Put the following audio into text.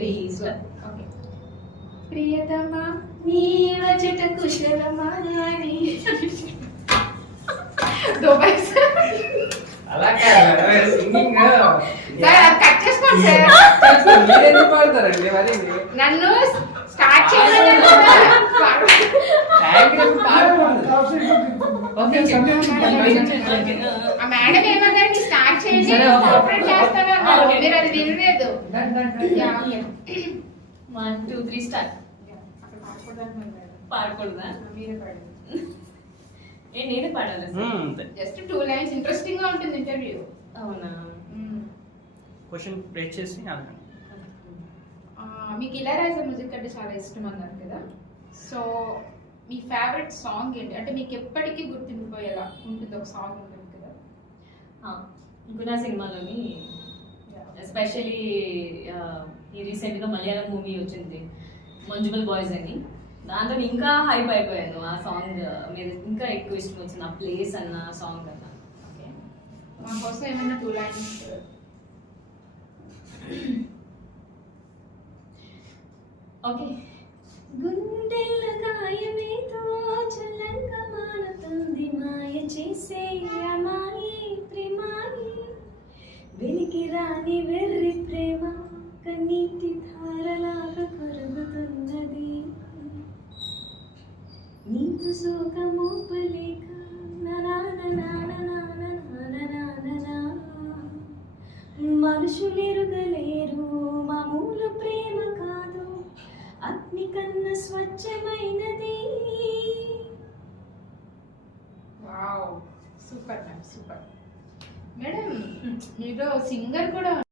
3 okay. ప్రియతమా నీ వచట కుశలమా నీ దుబాయ్ అలా కాదు సింగింగ్ కట్ చేసుకోండి సార్. మీరు ఎందుకు పాడతారండి మరి నన్ను స్టార్ట్ చేయలేదు. ఆ మేడం ఏమన్నారండి స్టార్ట్ చేయండి ఆపరేట్ చేస్తాను అన్నారు. మీరు అది వినలేదు. 1 2 3 స్టార్ట్. పాడకూడదా? మీరే పాడండి. నేనే పాడాలి. జస్ట్ 2 లైన్స్ ఇంట్రెస్టింగ్ గా ఉంటుంది ఇంటర్వ్యూ. అవునా? క్వశ్చన్ ప్లేస్ చేసి అడగండి. మీకు ఇళయరాజా మ్యూజిక్ అంటే చాలా ఇష్టం అన్నారు కదా, సో మీ ఫేవరెట్ సాంగ్ ఏంటి? అంటే మీకు ఎప్పటికీ గుర్తుండిపోయేలా ఉంటుంది ఒక సాంగ్ ఉంటుంది కదా. గునా సినిమాలోని ఎస్పెషలీ ఈ రీసెంట్గా మలయాళం మూవీ వచ్చింది మంజుమల్ బాయ్స్ అని, దాంతో ఇంకా హైప్ అయిపోయాను. ఆ సాంగ్ మీద ఇంకా ఎక్కువ ఇష్టం వచ్చింది, ఆ ప్లేస్ అన్న సాంగ్ అన్న. ఓకే, మా కోసం ఏమైనా 2 లైన్స్. ఓకే. గుండెల గాయమేదో చల్లంగా మారుతుంది, మాయ చేసే అమాయి ప్రేమాయి, వెలికి రాని వెర్రి ప్రేమ కన్నీటి ధారలాగా కరుగుతున్నది, నీకు శోకమోపలేక మనుషులెరుగలేరు మామూలు ప్రేమ కాదు, అగ్ని కన్నా స్వచ్ఛమైనది. Wow, super ma'am, super. Madam మీరు సింగర్ కూడా